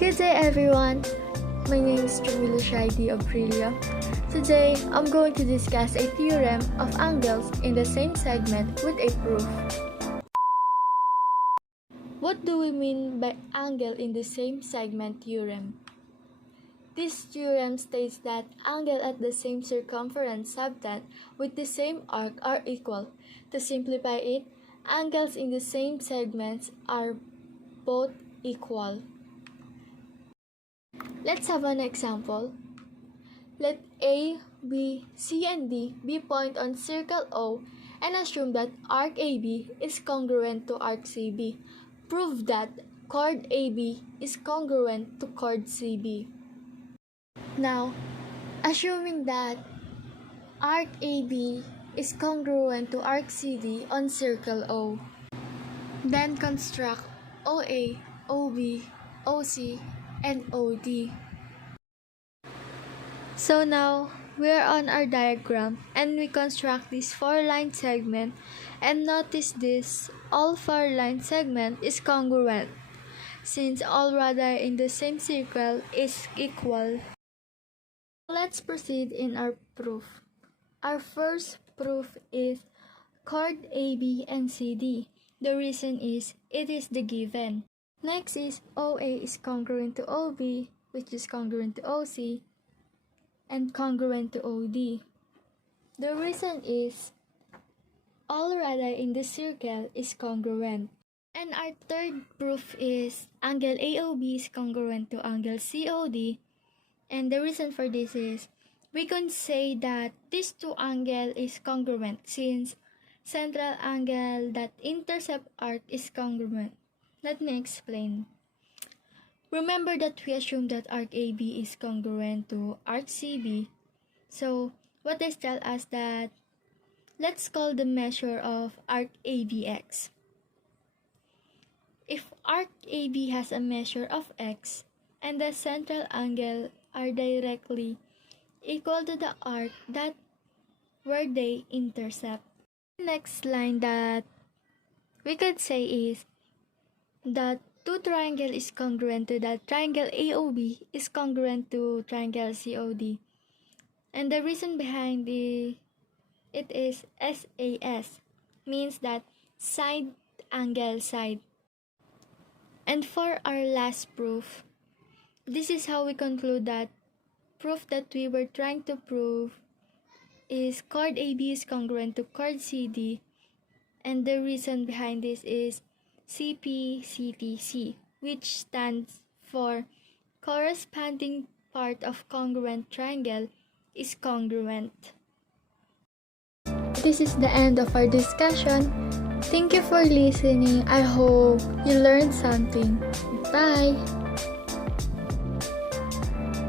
Good day everyone, my name is Jamila Shaidi Aprilia. Today, I'm going to discuss a theorem of angles in the same segment with a proof. What do we mean by angle in the same segment theorem? This theorem states that angles at the same circumference subtend with the same arc are equal. To simplify it, angles in the same segments are both equal. Let's have an example. Let A, B, C, and D be points on circle O and assume that arc AB is congruent to arc CB. Prove that chord AB is congruent to chord CB. Now, assuming that arc AB is congruent to arc CD on circle O, then construct OA, OB, OC, and OD. So now, we're on our diagram and we construct this 4-line segment, and notice this, all 4-line segment is congruent since all radar in the same circle is equal. Let's proceed in our proof. Our first proof is chord AB and CD. The reason is it is the given. Next is OA is congruent to OB, which is congruent to OC, and congruent to OD. The reason is all radar in the circle is congruent. And our third proof is angle AOB is congruent to angle COD. And the reason for this is we can say that these two angles is congruent since central angle that intercept arc is congruent. Let me explain. Remember that we assume that arc AB is congruent to arc CB. So, what this tells us that let's call the measure of arc AB X. If arc AB has a measure of X and the central angle are directly equal to the arc that where they intercept. The next line that we could say is that two triangle is congruent to that triangle AOB is congruent to triangle COD. And the reason behind it is SAS, means that side angle side. And for our last proof, this is how we conclude that proof that we were trying to prove is chord AB is congruent to chord CD, and the reason behind this is CPCTC, which stands for corresponding part of congruent triangle is congruent. This is the end of our discussion. Thank you for listening. I hope you learned something. Bye!